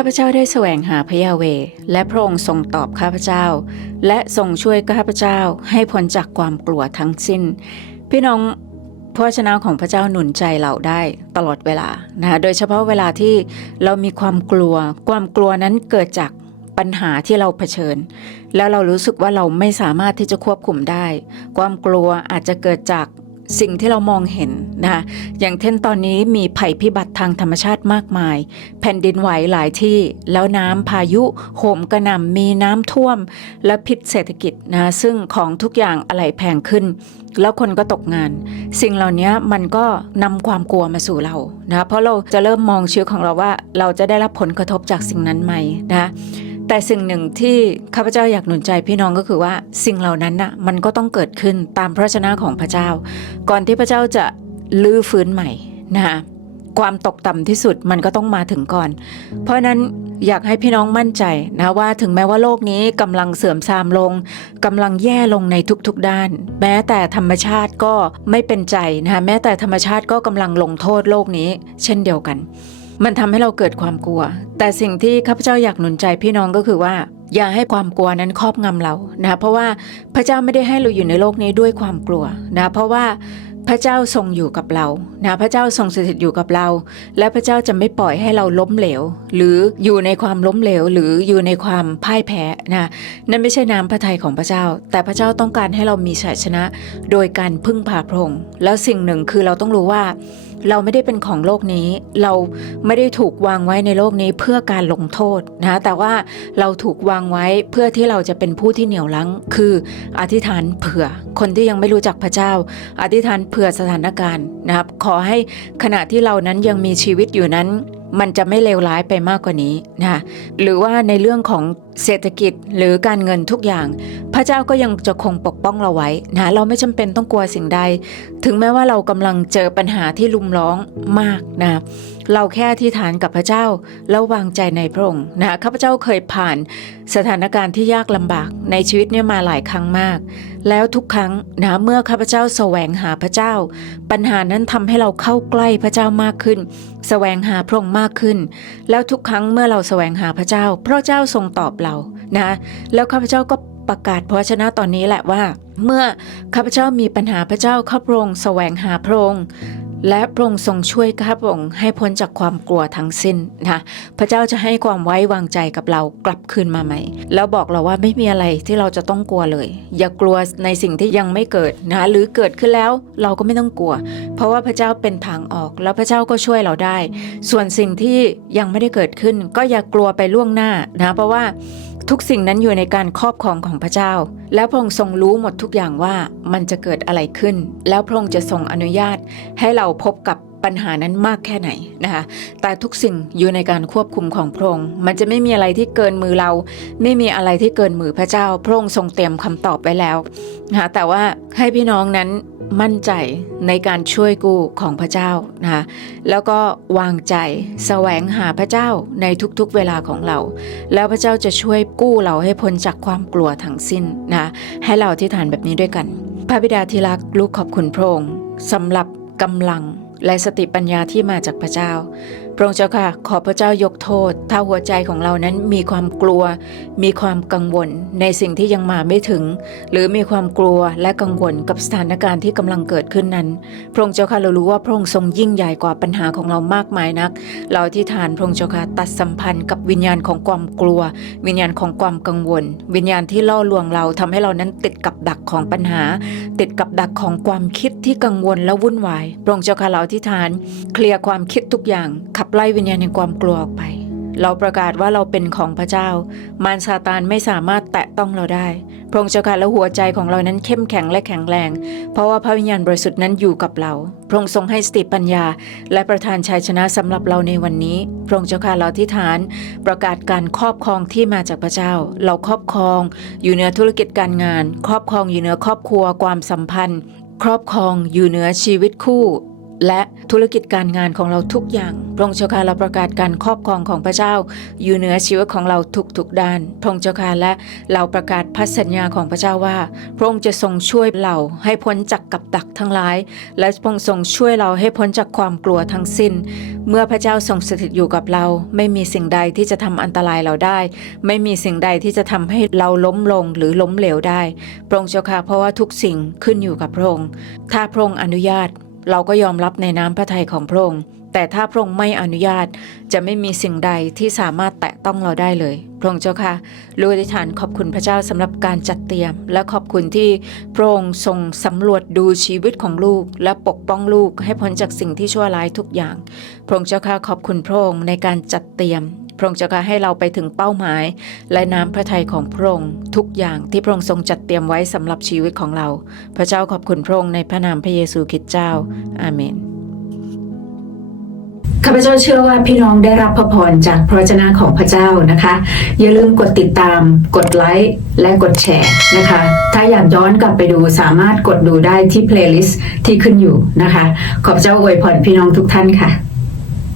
าพเจ้าได้แสวงหาพระยาเวห์และพระองค์ทรงตอบข้าพเจ้า และทรงช่วยข้าพเจ้าให้พ้นจากความกลัวทั้งสิ้น พี่น้องพระวจนะของพระเจ้าหนุนใจเราได้ตลอดเวลานะคะโดยเฉพาะเวลาที่เรามีความกลัว ความกลัวนั้นเกิดจากปัญหาที่เราเผชิญ แล้วเรารู้สึกว่าเราไม่สามารถที่จะควบคุมได้ ความกลัวอาจจะเกิดจาก สิ่งที่เรามองเห็นนะคะอย่างเช่นตอนนี้มีภัยพิบัติทางธรรมชาติมากมาย แผ่นดินไหวหลายที่ แล้วน้ำพายุโหมกระหน่ำมีน้ำท่วม และพิษเศรษฐกิจนะซึ่งของทุกอย่างอะไรแพงขึ้น แล้วคนก็ตกงาน สิ่งเหล่านี้มันก็นำความกลัวมาสู่เรานะเพราะเราจะเริ่มมองชีวิตของเราว่า เราจะได้รับผลกระทบจากสิ่งนั้นไหมนะ แต่สิ่งหนึ่งที่ข้าพเจ้าอยากหนุนใจพี่น้องก็คือว่าสิ่งเหล่านั้นน่ะมันก็ต้องเกิดขึ้นตามพระวจนะของพระเจ้า ก่อนที่พระเจ้าจะลื้อฟื้นใหม่นะคะความตกต่ำที่สุดมันก็ต้องมาถึงก่อน เพราะฉะนั้นอยากให้พี่น้องมั่นใจนะว่าถึงแม้ว่าโลกนี้กำลังเสื่อมทรามลงกำลังแย่ลงในทุกๆด้าน แม้แต่ธรรมชาติก็ไม่เป็นใจนะคะแม้แต่ธรรมชาติก็กำลังลงโทษโลกนี้ เช่นเดียวกัน มันทำให้เราเกิดความกลัว แต่สิ่งที่ข้าพเจ้าอยากหนุนใจพี่น้องก็คือว่า อย่าให้ความกลัวนั้นครอบงำเรานะเพราะว่าพระเจ้าไม่ได้ให้เราอยู่ในโลกนี้ด้วยความกลัวนะเพราะว่า พระเจ้าทรงอยู่กับเรานะพระเจ้าทรงสถิตอยู่กับเรา และพระเจ้าจะไม่ปล่อยให้เราล้มเหลว หรืออยู่ในความล้มเหลว หรืออยู่ในความพ่ายแพ้นะนั่นไม่ใช่น้ำพระทัยของพระเจ้า แต่พระเจ้าต้องการให้เรามีชัยชนะ โดยการพึ่งพาพระองค์แล้วสิ่งหนึ่งคือเราต้องรู้ว่าเราไม่ได้เป็นของโลกนี้ เราไม่ได้ถูกวางไว้ในโลกนี้เพื่อการลงโทษนะแต่ว่าเราถูกวางไว้เพื่อที่เราจะเป็นผู้ที่เหนี่ยวรั้งคืออธิษฐานเผื่อคนที่ยังไม่รู้จักพระเจ้า อธิษฐานเผื่อสถานการณ์นะครับ ขอให้ขณะที่เรานั้นยังมีชีวิตอยู่นั้น มันจะไม่เลวร้ายไปมากกว่านี้นะหรือว่าในเรื่องของเศรษฐกิจหรือการเงินทุกอย่าง พระเจ้าก็ยังจะคงปกป้องเราไว้นะเราไม่จำเป็นต้องกลัวสิ่งใด ถึงแม้ว่าเรากำลังเจอปัญหาที่ลุมล้องมากนะเราแค่ที่ฐานกับพระเจ้าแล้ววางใจในพระองค์นะข้าพเจ้าเคยผ่านสถานการณ์ที่ยากลำบากในชีวิตเนี่ยมาหลายครั้งมาก แล้วทุกครั้งนะเมื่อข้าพเจ้าแสวงหาพระเจ้า ปัญหานั้นทำให้เราเข้าใกล้พระเจ้ามากขึ้น แสวงหาพระองค์มากขึ้น แล้วทุกครั้งเมื่อเราแสวงหาพระเจ้า พระเจ้าทรงตอบเรานะแล้วข้าพเจ้าก็ประกาศพระชนะตอนนี้แหละว่า เมื่อข้าพเจ้ามีปัญหาพระเจ้าข้าพระองค์แสวงหาพระองค์ และพระองค์ทรงช่วยข้าพระองค์ให้พ้นจากความกลัวทั้งสิ้นนะพระเจ้าจะให้ความไว้วางใจกับเรากลับคืนมาใหม่ แล้วบอกเราว่าไม่มีอะไรที่เราจะต้องกลัวเลย อย่ากลัวในสิ่งที่ยังไม่เกิดนะหรือเกิดขึ้นแล้วเราก็ไม่ต้องกลัว เพราะว่าพระเจ้าเป็นทางออก แล้วพระเจ้าก็ช่วยเราได้ ส่วนสิ่งที่ยังไม่ได้เกิดขึ้น ก็อย่ากลัวไปล่วงหน้านะเพราะว่า ทุกสิ่งนั้นอยู่ในการครอบครองของพระเจ้า แล้วพระองค์ทรงรู้หมดทุกอย่างว่ามันจะเกิดอะไรขึ้น แล้วพระองค์จะทรงอนุญาตให้เราพบกับปัญหานั้นมากแค่ไหนนะคะ แต่ทุกสิ่งอยู่ในการควบคุมของพระองค์ มันจะไม่มีอะไรที่เกินมือเรา ไม่มีอะไรที่เกินมือพระเจ้า พระองค์ทรงเตรียมคำตอบไว้แล้วนะคะแต่ว่าให้พี่น้องนั้น มั่นใจในการช่วยกู้ของพระเจ้านะคะแล้วก็วางใจแสวงหาพระเจ้าในทุกๆเวลาของเรา แล้วพระเจ้าจะช่วยกู้เราให้พ้นจากความกลัวทั้งสิ้นนะให้เราที่ฐานแบบนี้ด้วยกัน พระบิดาที่รักลูกขอบคุณพระองค์สำหรับกำลังและสติปัญญาที่มาจากพระเจ้า ระองค์เจ้าค่ะ ขอพระเจ้ายกโทษ ถ้าหัวใจของเรานั้นมีความกลัว มีความกังวล ในสิ่งที่ยังมาไม่ถึง หรือมีความกลัวและกังวลกับสถานการณ์ที่กำลังเกิดขึ้นนั้น พระองค์เจ้าค่ะเรารู้ว่าพระองค์ทรงยิ่งใหญ่กว่าปัญหาของเรามากมายนัก เราที่ฐานพระองค์เจ้าค่ะตัดสัมพันธ์กับวิญญาณของความกลัว วิญญาณของความกังวล วิญญาณที่ล่อลวงเราทำให้เรานั้นติดกับดักของปัญหา ติดกับดักของความคิดที่กังวลและวุ่นวาย พระองค์เจ้าค่ะเราที่ฐานเคลียร์ความคิดทุกอย่างขับไล่วิญญาณแห่งความกลัวออกไป เราประกาศว่าเราเป็นของพระเจ้า มารซาตานไม่สามารถแตะต้องเราได้ พระองค์เจ้าค่ะและหัวใจของเรานั้นเข้มแข็งและแข็งแรง เพราะว่าพระวิญญาณบริสุทธิ์นั้นอยู่กับเรา พระองค์ทรงให้สติปัญญา และประทานชัยชนะสำหรับเราในวันนี้ พระองค์เจ้าค่ะเราที่ฐาน ประกาศการครอบครองที่มาจากพระเจ้า เราครอบครอง อยู่เหนือธุรกิจการงาน ครอบครองอยู่เหนือครอบครัวความสัมพันธ์ ครอบครองอยู่เหนือชีวิตคู่ และธุรกิจการงานของเราทุกอย่าง พระองค์เจ้าค่ะเราประกาศการครอบครองของพระเจ้า อยู่เหนือชีวิตของเราทุกๆด้าน พระองค์เจ้าค่ะและเราประกาศพันสัญญาของพระเจ้าว่า พระองค์จะทรงช่วยเราให้พ้นจากกับดักทั้งหลาย และพระองค์ทรงช่วยเราให้พ้นจากความกลัวทั้งสิ้น เมื่อพระเจ้าทรงสถิตอยู่กับเรา ไม่มีสิ่งใดที่จะทำอันตรายเราได้ ไม่มีสิ่งใดที่จะทำให้เราล้มลงหรือล้มเหลวได้ พระองค์เจ้าค่ะเพราะว่าทุกสิ่งขึ้นอยู่กับพระองค์ ถ้าพระองค์อนุญาต เราก็ยอมรับในน้ำพระทัยของพระองค์ แต่ถ้าพระองค์ไม่อนุญาตจะไม่มีสิ่งใดที่สามารถแตะต้องเราได้เลย พระองค์เจ้าค่ะลูกอธิษฐานขอบคุณพระเจ้าสำหรับการจัดเตรียม และขอบคุณที่พระองค์ทรงสำรวจดูชีวิตของลูก และปกป้องลูกให้พ้นจากสิ่งที่ชั่วร้ายทุกอย่าง พระองค์เจ้าค่ะขอบคุณพระองค์ในการจัดเตรียม พระองค์เจ้าค่ะให้เราไปถึงเป้าหมาย และน้ำพระทัยของพระองค์ทุกอย่างที่พระองค์ทรงจัดเตรียมไว้สำหรับชีวิตของเรา พระเจ้าขอบคุณพระองค์ในพระนามพระเยซูคริสต์เจ้า อาเมนข้าพเจ้าเชื่อว่าพี่น้องได้รับพระพรจากพระวจนะของพระเจ้านะคะ อย่าลืมกดติดตาม กดไลค์และกดแชร์นะคะ ถ้าอยากย้อนกลับไปดูสามารถกดดูได้ที่เพลย์ลิสต์ที่ขึ้นอยู่นะคะ ขอบเจ้าอวยพรพี่น้องทุกท่านค่ะ